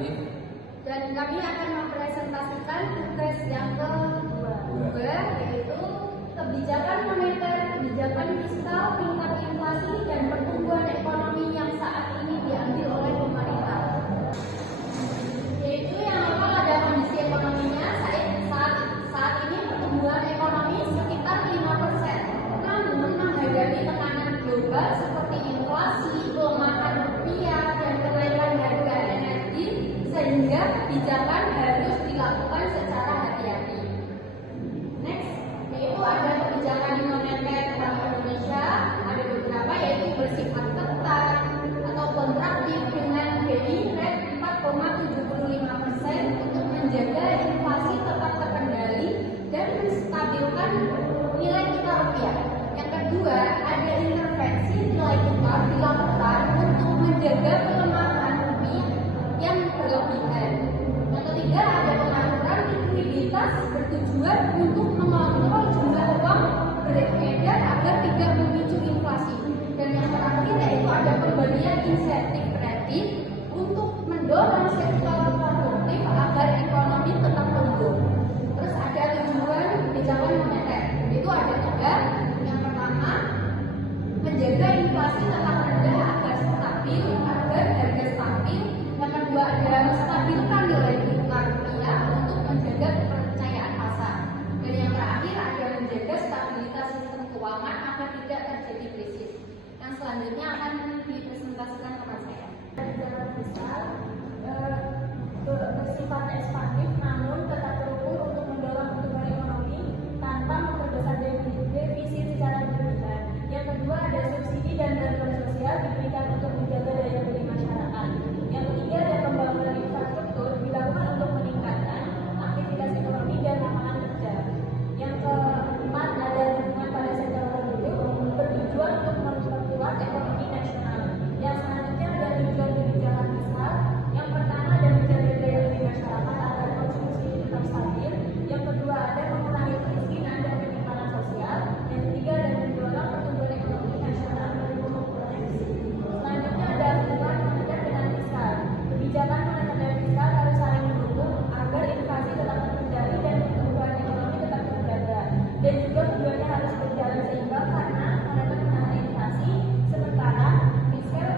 Adif. Dan kami akan mempresentasikan tugas yang kedua, yaitu kebijakan moneter, kebijakan fiskal, tingkat inflasi, dan pertumbuhan ekonomi yang saat ini diambil oleh pemerintah. Yaitu yang awal ada kondisi ekonominya, saat ini pertumbuhan ekonomi sekitar 5%. Namun menghadapi tekanan global seperti inflasi, pelemahan rupiah, dan kenaikan harga energi, sehingga kebijakan harus dilakukan secara hati-hati. Next, yaitu ada kebijakan moneter Bank Indonesia, ada beberapa yaitu bersifat ketat atau kontraktif dengan BI rate 4,75% untuk menjaga inflasi tetap terkendali dan menstabilkan nilai tukar rupiah. Yang kedua, ada intervensi nilai tukar dilakukan untuk menjaga pelemahan rupiah yang berlebihan. Yang ketiga, ada pengaturan likuiditas bertujuan untuk mengontrol jumlah uang beredar agar tidak memicu inflasi. Dan yang terakhir yaitu ada pemberian insentif kredit untuk mendorong sektor produktif agar ekonomi tetap tumbuh. Terus ada tujuan kebijakan moneter, itu ada tiga. Yang pertama, menjaga inflasi tetap rendah agar stabil, agar harga stabil. Yang kedua ada menstabilkan nilai tukar rupiah untuk menjaga kepercayaan pasar. Dan yang terakhir ada menjaga stabilitas sistem keuangan agar tidak terjadi krisis. Yang selanjutnya akan dipresentasikan teman saya. Kebijakan fiskal bersifat ekspansif namun tetap terukur untuk mendorong pertumbuhan ekonomi tanpa memperbesar defisit secara berlebihan. Yang kedua ada subsidi dan bantuan sosial diberikan untuk menjaga daya beli masyarakat. Yang ketiga ada pembangunan infrastruktur dilakukan untuk meningkatkan aktivitas ekonomi dan lapangan kerja. Yang keempat ada dukungan pada sektor penduduk bertujuan untuk memperkuat ekonomi nasional. Yang selanjutnya ada tujuan kebijakan fiskal. Yang pertama ada menjaga daya beli masyarakat agar konsumsi tetap stabil. Yang kedua ada mengurangi kemiskinan dan ketimpangan sosial. Yang ketiga ada mendorong pertumbuhan ekonomi nasional. Selanjutnya ada hubungan moneter dengan fiskal. Kebijakan moneter dan fiskal harus saling mendukung agar inflasi tetap terkendali dan pertumbuhan ekonomi tetap terjaga. Dan juga keduanya harus berjalan seimbang karena moneter menahan inflasi sementara fiskal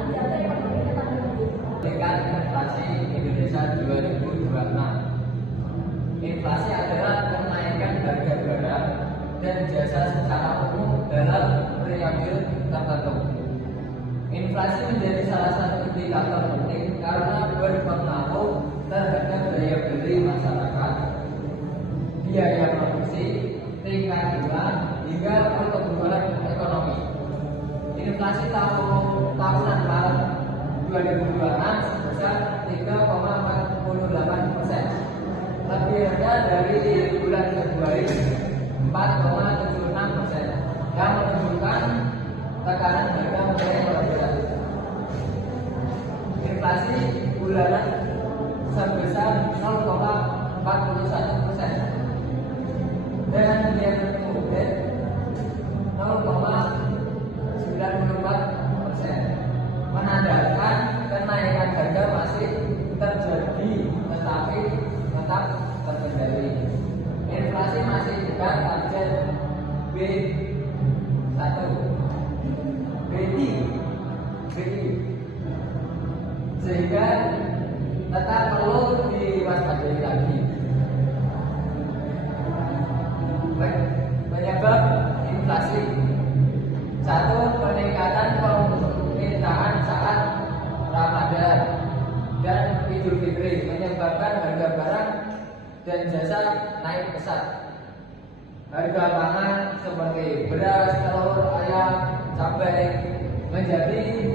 menjaga ekonomi tetap tumbuh. Tingkat inflasi Indonesia 2026. Inflasi adalah kenaikan harga barang dan jasa secara umum dalam periode tertentu. Inflasi menjadi salah satu indikator penting karena berpengaruh terhadap daya beli masyarakat, biaya produksi, tingkat bunga, hingga pertumbuhan ekonomi. Inflasi tahunan Maret 2026 sebesar 3,48%, lebih rendah dari bulan Februari 4,76%, yang menunjukkan tekanan harga mulai bergerak. Inflasi bulanan sebesar 0,41% dan yang kemudian 0,94%, menandakan kenaikan harga masih terjadi tetapi tetap terkendali. Inflasi masih dekat target B1, B3, sehingga tetap perlu diwaspadai lagi. Penyebab inflasi: 1. Peningkatan permintaan saat Ramadan dan Idul Fitri menyebabkan harga barang dan jasa naik pesat. Harga pangan seperti beras, telur, ayam, cabai menjadi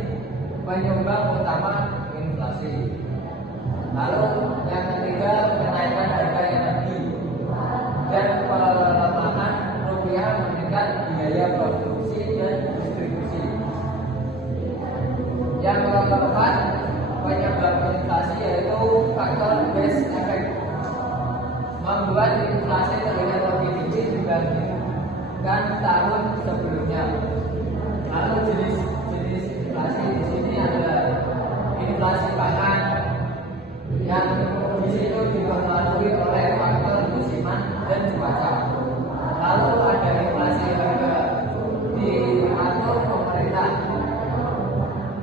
penyumbang utama inflasi. Lalu yang ketiga, kenaikan harga energi dan pelemahan rupiah meningkat biaya produksi dan distribusi. Yang keempat, penyebab inflasi yaitu faktor base effect, membuat inflasi terlihat lebih tinggi dibandingkan tahun sebelumnya. Lalu jenis inflasi di sini adalah inflasi pangan, yang di situ dipengaruhi oleh faktor musiman dan cuaca. Lalu ada inflasi harga diatur pemerintah.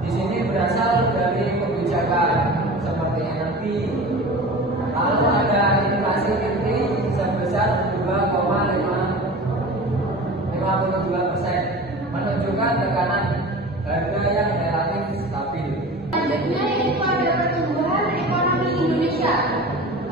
Di sini berasal dari kebijakan seperti energi. Lalu ada inflasi inti sebesar 2,52%, menunjukkan tekanan harga yang relatif stabil. Selanjutnya yaitu ada pertumbuhan ekonomi Indonesia.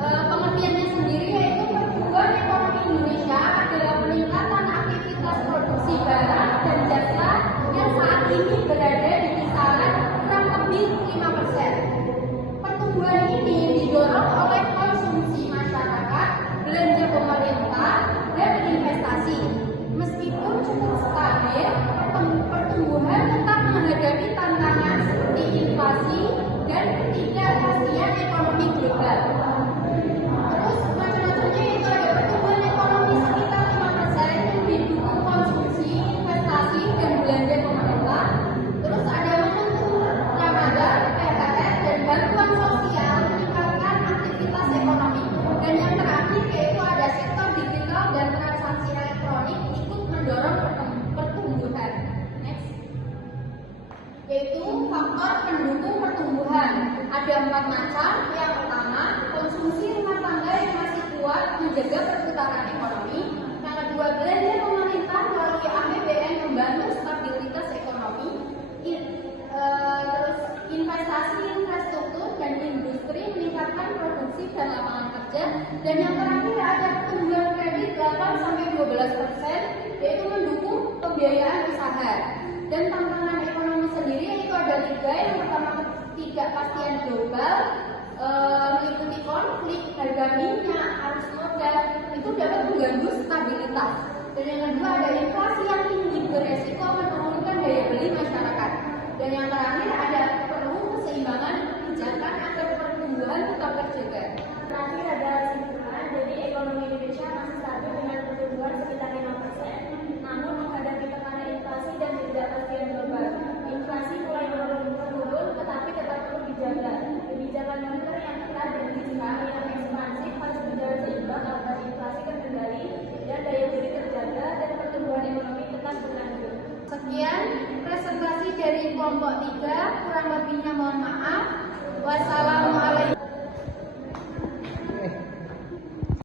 Pengertiannya sendiri yaitu pertumbuhan ekonomi Indonesia adalah peningkatan aktivitas produksi barang dan jasa yang saat ini berada di kisaran kurang lebih 5%. Pertumbuhan ini didorong oleh konsumsi masyarakat, belanja pemerintah, dan investasi. Meskipun cukup stabil, pertumbuhan tetap menghadapi tantangan seperti inflasi dan ketidakpastian ekonomi global. Terus macam-macamnya itu ada pertumbuhan ekonomi sekitar 5% yang didukung konsumsi, investasi, dan belanja pemerintah. Terus ada momentum Ramadan, PHR, dan bantuan sosial meningkatkan aktivitas ekonomi. Dan yang terakhir yaitu ada sektor digital dan transaksi elektronik ikut mendorong pertumbuhan. Next. Yaitu faktor pendukung pertumbuhan. Ada 4 macam. Yang pertama, konsumsi rumah tangga yang masih kuat menjaga perputaran ekonomi. Yang kedua, belanja pemerintah melalui APBN membantu stabilitas ekonomi. Terus investasi infrastruktur dan industri meningkatkan produksi dan lapangan kerja. Dan yang terakhir ada pertumbuhan kredit 8-12%, yaitu mendukung pembiayaan usaha. Dan tantangan ekonomi sendiri yaitu ada 3. Yang pertama, ketidakpastian global, meliputi konflik, harga minyak, arus modal, itu dapat mengganggu stabilitas. Dan yang kedua ada inflasi yang tinggi beresiko menurunkan daya beli masyarakat. Dan yang terakhir ada perlu keseimbangan kebijakan agar pertumbuhan tetap terjaga. Terakhir ada kesimpulan, jadi ekonomi Indonesia masih stabil dengan pertumbuhan sekitar 5%, namun menghadapi tekanan inflasi dan ketidakpastian global. Inflasi mulai menurun, tetapi tetap perlu dijaga. Kebijakan moneter yang ketat dan fiskal yang ekspansif harus berjalan seimbang agar inflasi terkendali dan daya beli terjaga dan pertumbuhan ekonomi tetap berlanjut. Sekian presentasi dari kelompok 3, kurang lebihnya mohon maaf.